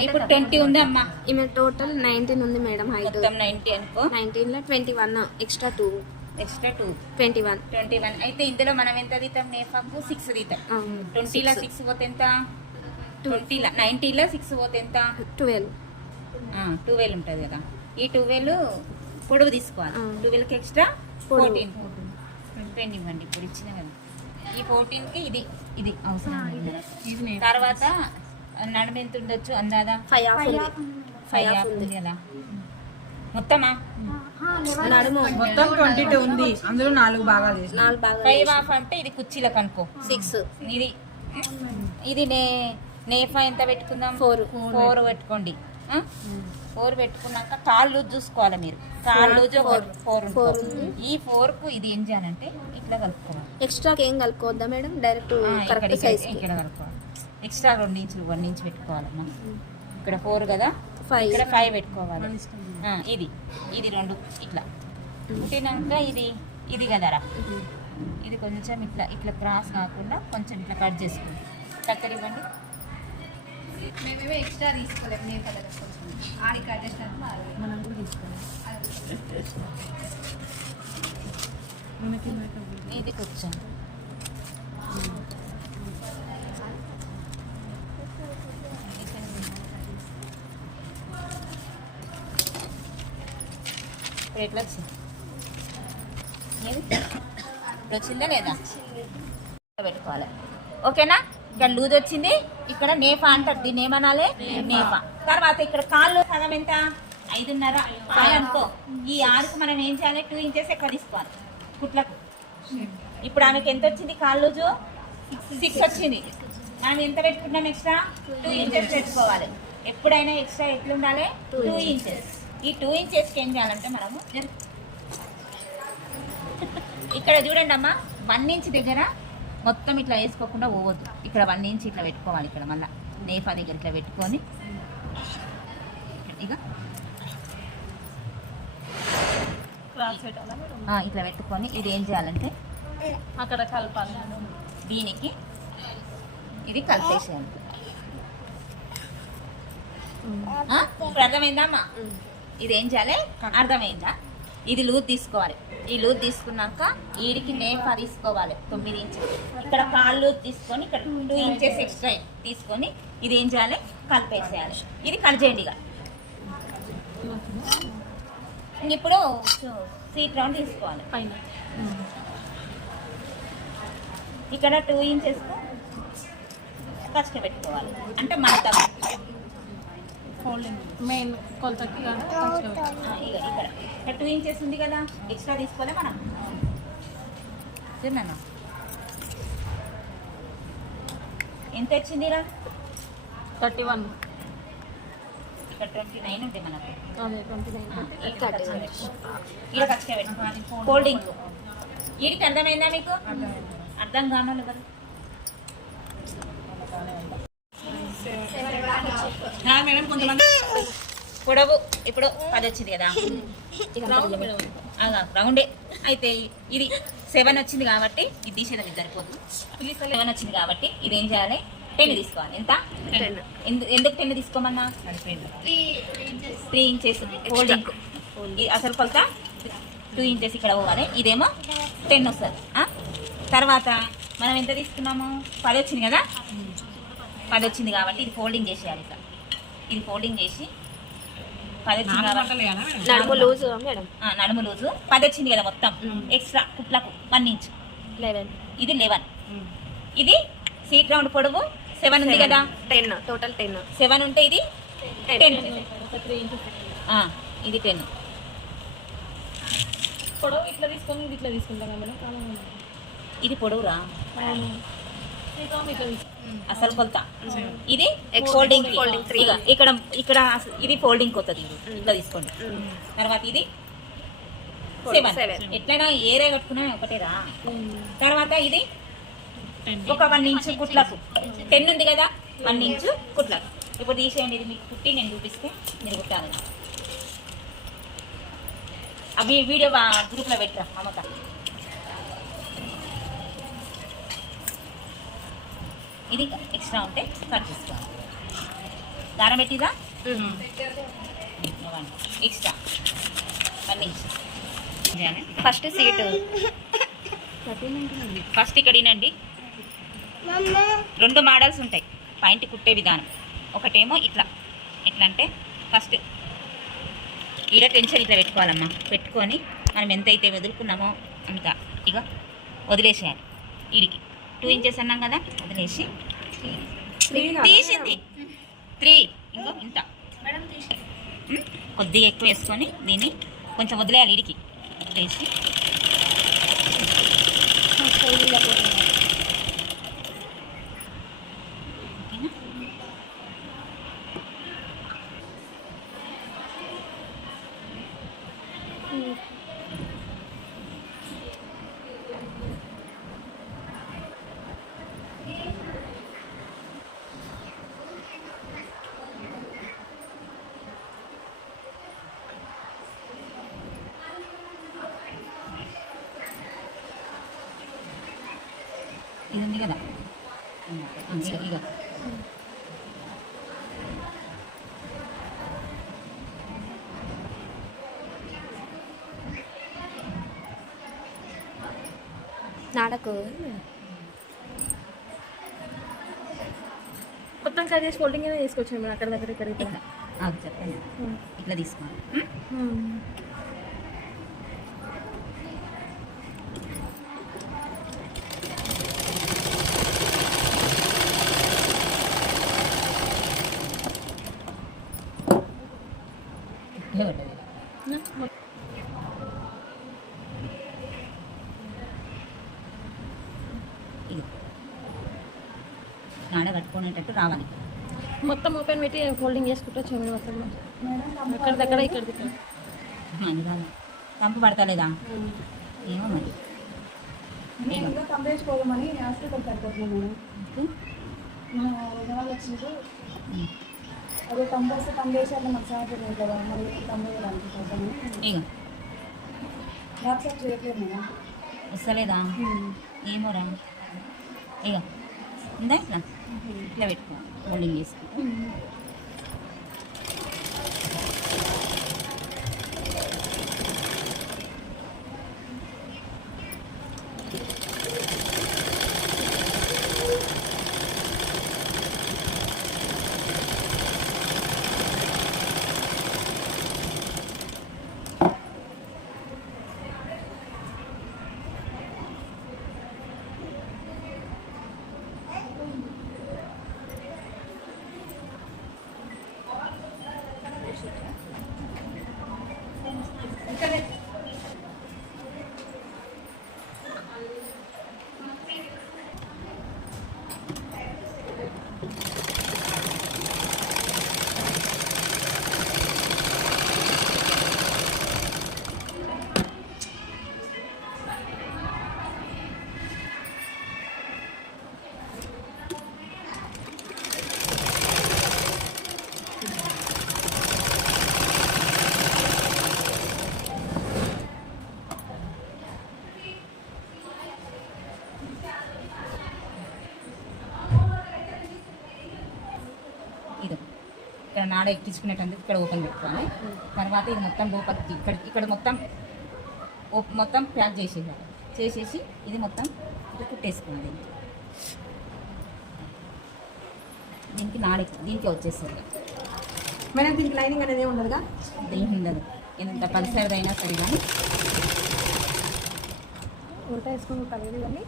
ఇప్పుడు 20 ఉంది అమ్మా. ఈమె టోటల్ 19 ఉంది మేడం హైట్. మొత్తం 90 అనుకో. 19 లో 21 ఎక్స్ట్రా 2 21 అయితే ఇందులో మనం ఎంత తీతాం? నేఫాకు 6 తీతాం. 20 లో 6 పోతే ఎంత? 20 లో 90 లో 6 పోతే ఎంత? 12 ఉంటుంది కదా. ఈ 12 పొడవు తీసుకోవాలి. 12కి ఎక్స్ట్రా 14 ఇవ్వండి. ఇప్పుడు ఇచ్చిన కదా ఈ 14కి ఇది అవసరం. తర్వాత నడుము ఎంత ఉండొచ్చు అందాదా? 5 ఉంది కదా మొత్తమా? నడుము మొత్తం 22 ఉంది. అందులో 4 భాగాలు 5 అంటే ఇది కుర్చీలకు అనుకో 6. ఇది నేఫా ఎంత పెట్టుకుందాం? 4 పెట్టుకోండి. 4 పెట్టుకున్నాక కాళ్ళు లూజ్ చూసుకోవాలి మీరు. కాళ్ళు లూజ్ 4 ఉంటుంది. ఈ 4కు ఇది ఏం చేయాలంటే ఇట్లా కలుపుకోవాలి. ఎక్స్ట్రా ఏం కలుపుకోవద్దా మేడం? డైరెక్ట్ కరెక్ట్ సైజ్ ఇక్కడ కలుపుకోవాలి. ఎక్స్ట్రా 2 ఇంచులు 1 ఇంచ్ పెట్టుకోవాలమ్మా. ఇక్కడ 4 కదా, ఇక్కడ 5 పెట్టుకోవాలి. ఇది 2 ఇట్లా పుట్టినాక ఇది కదరా, ఇది కొంచెం ఇట్లా క్రాస్ కాకుండా కొంచెం ఇట్లా కట్ చేసుకోండి. కత్తెర ఇవ్వండి. మేమేమో ఎక్స్ట్రా తీసుకోలేము. నేను కదా కొంచెం ఆడికి అడ్జస్ట్ మనం కూడా తీసుకోలేము. ఇది కొంచెం ఇప్పుడు ఎట్లా వచ్చింది? ఇప్పుడు వచ్చిందా లేదా? పెట్టుకోవాలి. ఓకేనా? ఇక్కడ లూజ్ వచ్చింది. ఇక్కడ నేఫా అంటారు. దీన్ని ఏమనాలి? నేఫా. తర్వాత ఇక్కడ కాళ్ళు సగం ఎంత? 5.5 అనుకో. ఈ 6కు మనం ఏం చేయాలి? 2 ఇంచెస్ ఎక్కువ తీసుకోవాలి కుట్లకు. ఇప్పుడు ఆమెకి ఎంత వచ్చింది? కాళ్ళు లూజు 6 వచ్చింది. మనం ఎంత పెట్టుకున్నాం? ఎక్స్ట్రా 2 ఇంచెస్ పెట్టుకోవాలి. ఎప్పుడైనా ఎక్స్ట్రా ఎట్లా ఉండాలి? 2 ఇంచెస్. ఈ 2 ఇంచెస్కి ఏం చేయాలంటే మనము ఇక్కడ చూడండి అమ్మా, 1 ఇంచ్ దగ్గర మొత్తం ఇట్లా వేసుకోకుండా పోవద్దు. ఇక్కడ 1 ఇంచ్ ఇట్లా పెట్టుకోవాలి. ఇక్కడ మళ్ళీ నేఫా దగ్గర ఇట్లా పెట్టుకొని ఇట్లా పెట్టుకొని ఇది ఏం చేయాలంటే అక్కడ కలపాలి. దీనికి ఇది కలిపేసేయాలి. ఇప్పుడు అర్థమైందా అమ్మా? ఇది ఏం చేయాలి? అర్థమైందా? ఇది లూజ్ తీసుకోవాలి. ఈ లూజ్ తీసుకున్నాక వీడికి నేఫా తీసుకోవాలి 9 ఇంచులు. ఇక్కడ కాళ్ళు లూజ్ తీసుకొని ఇక్కడ 2 ఇంచెస్ ఎక్స్ట్రా తీసుకొని ఇది ఏం చేయాలి? కలిపేసేయాలి. ఇది కట్ చేయండి. ఇక ఇప్పుడు సీట్ రౌండ్ తీసుకోవాలి పైన. ఇక్కడ 2 ఇంచెస్ కష్టపెట్టుకోవాలి. అంటే మడత మెయిన్ కొలతకి ఇక్కడ 2 ఇంచెస్ ఉంది కదా, ఎక్స్ట్రా తీసుకోలే మనం. తిన్నాను ఎంత వచ్చింది? 31. ఇక్కడ 29 ఉంటాయి మనకు. అదే 29. ఇక్కడ కష్టం పెట్టుకోవాలి. ఫోల్డింగ్ వీడికి అర్థమైందా మీకు? అర్థం కావాలి కదా. పొడవు ఇప్పుడు 10 వచ్చింది కదా, రౌండే అయితే ఇది 7 వచ్చింది కాబట్టి ఇది తీసేదాన్ని సరిపోతుంది. 7 వచ్చింది కాబట్టి ఇది ఏం చేయాలి? 10 తీసుకోవాలి. ఎంత? ఎందుకు 10 తీసుకోమన్నా? 3 ఇంచెస్ ఫోల్డింగ్. అసలు కొలత 2 ఇంచెస్ ఇక్కడ పోవాలి. ఇదేమో 10 వస్తుంది. తర్వాత మనం ఎంత తీసుకున్నాము? 10 వచ్చింది కదా, 10 వచ్చింది కాబట్టి ఇది ఫోల్డింగ్ చేసేయాలి. ఇట్లా ఇది ఫోల్డింగ్ చేసి 10 వచ్చింది కాబట్టి నడుము లూజు మేడం. నడుము లూజు 10 వచ్చింది కదా మొత్తం. ఎక్స్ట్రా కుట్లకు 1 ఇంచ్ 11. ఇది 11. ఇది సీట్ రౌండ్ పొడవు 7 ఉంది కదా, 10 టోటల్ 10. 7 ఉంటే ఇది 10. ఇది 10. పొడవు ఇట్లా తీసుకొని ఇట్లా తీసుకుంటాం మేడం. ఇది పొడవురా అసలు కొలత. ఇది ఫోల్డింగ్. ఇక్కడ ఇది ఫోల్డింగ్ కొత్తది. ఇట్లా తీసుకోండి. తర్వాత ఇది 7. ఎట్లయినా ఏరే కట్టుకున్నా ఒకటేరా. తర్వాత ఇది ఒక 1 ఇంచు కుట్లకు 10 ఉంది కదా, 1 ఇంచు కుట్లకు. ఇప్పుడు తీసేయండి. ఇది మీకు కుట్టి నేను చూపిస్తే మీరు కుట్టాలి. అవి వీడియో గ్రూప్లో పెట్టరా మమత. ఇది ఎక్స్ట్రా ఉంటే కట్ చేసుకోవాలి. దారం పెట్టిదా ఎక్స్ట్రా అన్నీ ఫస్ట్ సీట్ ఫస్ట్ ఇక్కడ వినండి, 2 మోడల్స్ ఉంటాయి పాయింట్ కుట్టే విధానం. ఒకటేమో ఇట్లా ఎట్లా అంటే ఫస్ట్ ఈడ టెన్షన్ ఇట్లా పెట్టుకోవాలమ్మా. పెట్టుకొని మనం ఎంతైతే వదులుకున్నామో అంత ఇక వదిలేసేయాలి. ఈడికి 2 ఇంచెస్ అన్నాం కదా, వదిలేసి తీసింది 3 ఇంకో ఇంత కొద్దిగా ఎక్కువ వేసుకొని దీన్ని కొంచెం వదిలేయాలి. ఈడికి వదిలేసి ఓకేనా. ఇది ఉంది కదా ఇక నాడకు మొత్తం కట్ చేసి ఫోల్డింగ్ అయినా తీసుకొచ్చాను మేము అక్కడ దగ్గర ఇక్కడ ఇట్లా చెప్పండి, ఇట్లా తీసుకోవాలి. నాడ కట్టుకునేటట్టు రావాలి. మొత్తం ఓపెన్ పెట్టి ఫోల్డింగ్ చేసుకుంటూ వచ్చాము మొత్తం ఇక్కడ దగ్గర ఇక్కడ దగ్గర అది కాదు, కంపు పడతలేదా ఏమో మరి. కంపేసుకోదామని హాస్పిటల్ సరిపోతున్నాను మేడం. వచ్చినట్టు అదే కంపేస్తే కంపేసాక మాకు సాధ్యం కదా, మరి కంపేయడానికి కోసం ఇక వాట్సాప్ చేయట్లేదు మేడం. వస్తలేదా ఏమోరా. ఇక ఉందా ఇట్లా ఇట్లా పెట్టుకో, ఫోల్డింగ్ చేసుకో. ఇది ఇక్కడ నాడ ఎక్కించుకునేటందుకు ఇక్కడ ఓపెన్ పెట్టుకోవాలి. తర్వాత ఇది మొత్తం లోపలికి ఇక్కడ మొత్తం ప్యాక్ చేసేసి ఇది మొత్తం ఇది కుట్టేసుకోవాలి. దీనికి దీనికి వచ్చేస్తుంది మేడం. దీనికి లైనింగ్ అనేది ఉండదుగా? ఏమి ఉండదు, ఎంత పల్సరిదైనా సరే కానీ ఉల్టా వేసుకుని కలిగి కానీ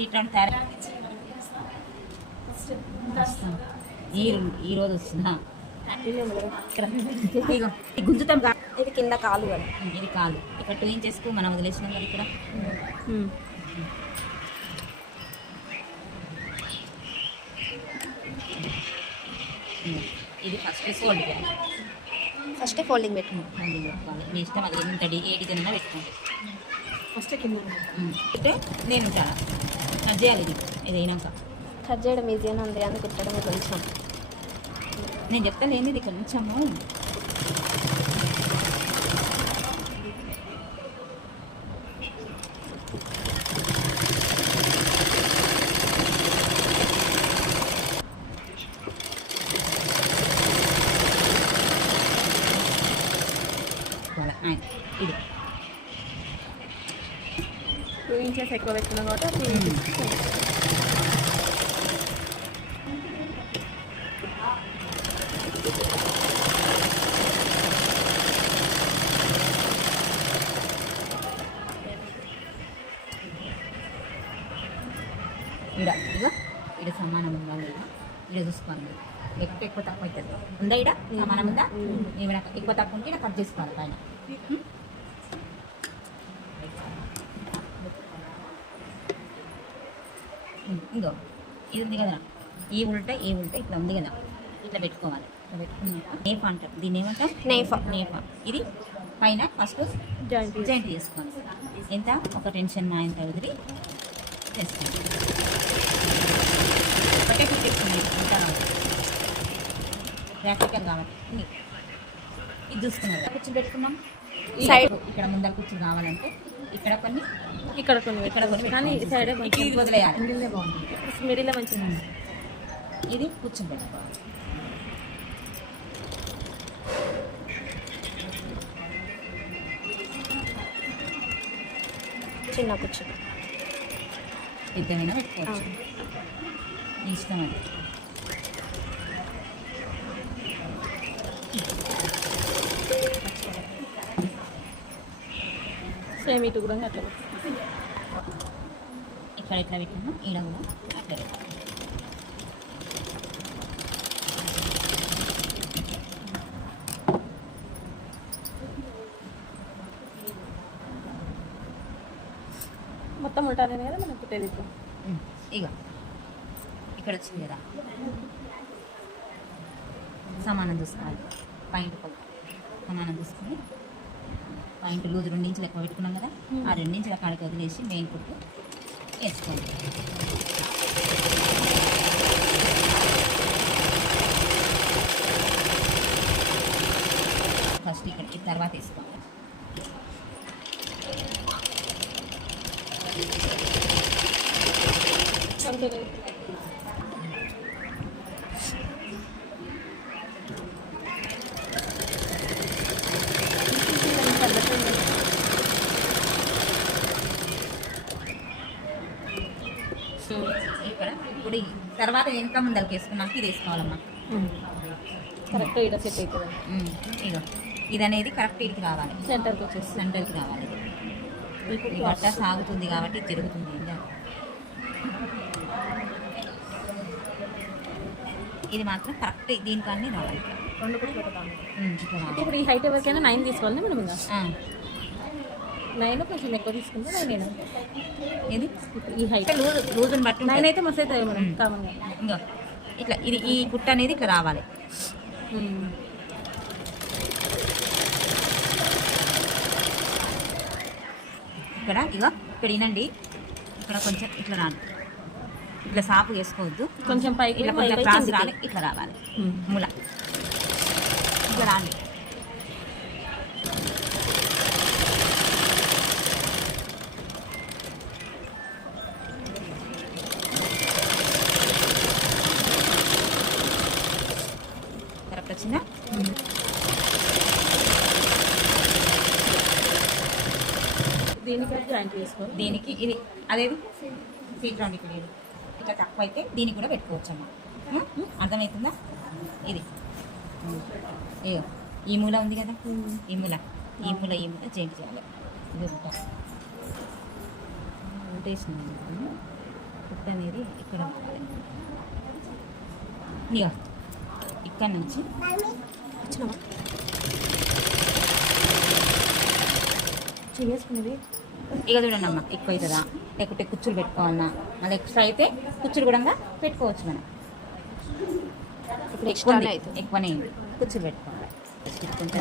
సీట్ రౌండ్ తయారు ఈ రోజు వచ్చిందా ఇగో ఈ గుంజుతాం కా ఇది కింద కాలు కదా. ఇది కాదు ఇక్కడ 2 inches మనం వదిలేసినాం కదా ఇక్కడ ఇది ఫస్ట్ ఫోల్డ్ ఫస్ట్ ఫోల్డింగ్ పెట్టుకో. ఫోల్డింగ్ పెట్టుకోవాలి మీ ఇష్టం అది ఎంత ఏ డిజైన్ అయినా పెట్టుకోండి ఫస్ట్ కింద అంటే నేను ఉంటాను కట్ చేయాలి ఇది అయినాక కట్ చేయడం ఈజీగానే ఉంది అందుకు కుట్టడం కొంచెం. నేను చెప్తాను ఏంది ఇది కొంచెము ఇది 2 inches ఎక్కువ పెట్టుకున్నాం కాబట్టి 2 inches. ఇక్కడ సమానం ఉందా లేదా ఇక్కడ చూసుకోవాలి ఎక్కువ తక్కువ అవుతుంది ఉందా ఇక్కడ సమానం ఉందా ఇక్కడ ఎక్కువ తక్కువ ఉంటే ఇక్కడ కట్ చేసుకోవాలి పైన ఇంకో ఇది ఉంది కదా ఈ ఉల్టా ఇట్లా ఉంది కదా ఇట్లా పెట్టుకోవాలి ఇట్లా పెట్టుకున్నాక నేఫ్ అంటాం దీన్ని ఏమంటాం నేఫా ఇది పైన ఫస్ట్ జాయింట్ చేసుకోవాలి ఎంత ఒక టెన్షన్ మా ఎంత వదిలి చేసుకోవాలి ఒకటే కుట్టేస్తుంది అంతా ప్రాక్టికల్ కాబట్టి ఇది చూసుకున్నారు కూర్చొని పెట్టుకున్నాం సైడ్ ఇక్కడ ముందర కూర్చొని కావాలంటే ఇక్కడ కొన్ని ఇక్కడ కొన్ని కానీ సైడ్ ఇది వదిలేయాలి బాగుంటుంది మిడిల్లో మంచిగా ఇది కూర్చొని పెట్టుకోవాలి చిన్న కూర్చొని పెద్దమైనా పెట్టుకోవచ్చు ఇష్టం అది సేమ్ ఇటు కూడా అట్లా ఇక్కడ ఇట్లా పెట్టాము ఈడ కూడా అట్లా మొత్తం ఉంటుంది కదా మనం కుట్టేది ఇక ఇక్కడ వచ్చింది కదా సమానం చూసుకోవాలి పాయింట్ సమానం చూసుకొని పాయింట్ లూజ్ 2 ఇంచులు ఎక్కువ పెట్టుకున్నాం కదా ఆ 2 ఇంచుల కాడికి వదిలేసి మెయిన్ కుట్టు వేసుకోండి ఫస్ట్ ఇక్కడ తర్వాత వేసుకోండి ఇక్కడ ఇప్పుడు తర్వాత వెనక ముందరికి వేసుకున్నాక ఇది వేసుకోవాలమ్మా కరెక్ట్ ఇక్కడ సెట్ అవుతుంది ఇగో ఇది అనేది కరెక్ట్ ఇదికి రావాలి సెంటర్కి వచ్చేసి సెంటర్కి రావాలి ఈ బట్ట సాగుతుంది కాబట్టి ఇది తిరుగుతుంది ఇది మాత్రం కరెక్ట్ దీనికన్నీ రావాలి రెండు కూడా పెడతాము ఇట్లా రావాలి. ఇప్పుడు ఈ హైట్ ఎవరికైనా 9 తీసుకోవాలి మనం ఇంకా 9 కొంచెం ఎక్కువ తీసుకుంటే 9 ఇది ఈ హైట్ లూజ్ని బట్టి 9 అయితే మస్తు అవుతుంది మనం కామన్గా ఇంకా ఇట్లా ఇది ఈ కుట్ట అనేది ఇట్లా రావాలి ఇక్కడ ఇక్కడ వినండి ఇక్కడ కొంచెం ఇట్లా రాను ఇట్లా సాపు వేసుకోవద్దు కొంచెం పైకి ఇట్లా కొంచెం క్రాస్ రాలి ఇట్లా రావాలి మూల ఇట్లా రాండి కరెక్ట్ వచ్చిందా దీనికి జాయింట్ చేసుకోవాలి దీనికి ఇది అదేది సీట్ రౌండ్ ఇక్కడ ఇట్లా తక్కువ అయితే దీనికి కూడా పెట్టుకోవచ్చు అమ్మా అర్థమవుతుందా ఇది ఇగో ఈ మూల ఉంది కదా ఈ మూల జాయింట్ చేయాలి ఇది ఒకటి కుట్ట అనేది ఇక్కడ ఉంటుంది. ఇక ఇక్కడ నుంచి చేసుకునేది ఇక చూడండి అమ్మ, ఎక్కువ అవుతుందా లేకుంటే కుచ్చులు పెట్టుకోవాలన్నా, మళ్ళీ ఎక్స్ట్రా అయితే కుచ్చులు కూడా పెట్టుకోవచ్చు మనం. ఇప్పుడు ఎక్కువ ఎక్కువనే అయింది, కుచ్చులు పెట్టుకోవాలి. పెట్టుకుంటే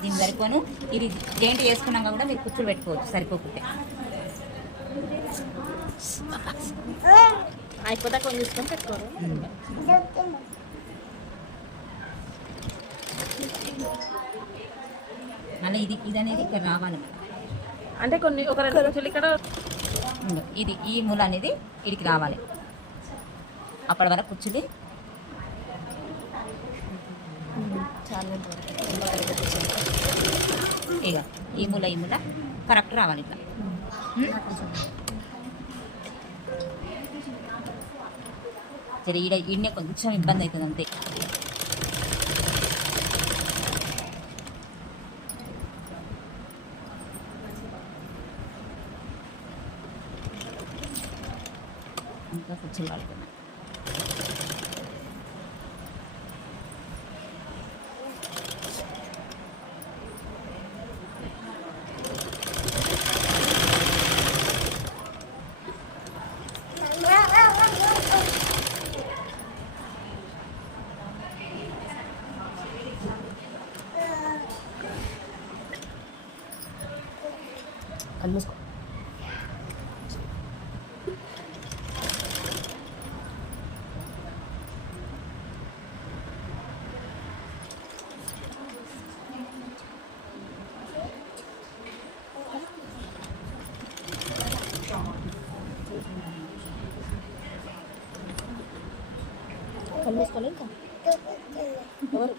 దీన్ని సరిపోను. ఇది జెయింట్ చేసుకున్నాక కూడా మీరు కుచ్చులు పెట్టుకోవచ్చు సరిపోకుంటే. అయిపోతే కొన్ని తీసుకొని పెట్టుకోరు. మళ్ళీ ఇది అనేది ఇక్కడ రావాలి. అంటే కొన్ని ఒక 2 రోజులు ఇక్కడ ఇది ఈ మూల అనేది ఇడికి రావాలి. అప్పటి వరకు కూర్చుని చాలా ఇక ఈ మూల కరెక్ట్ రావాలి ఇట్లా. సరే, ఈడనే కొంచెం ఇబ్బంది అవుతుంది అంతే. ఇంకా కుర్చీలు పడుతున్నాయి. కళ్ళు మూసుకో. కళ్ళు మూసుకోవాలి ఇంకా ఎవరు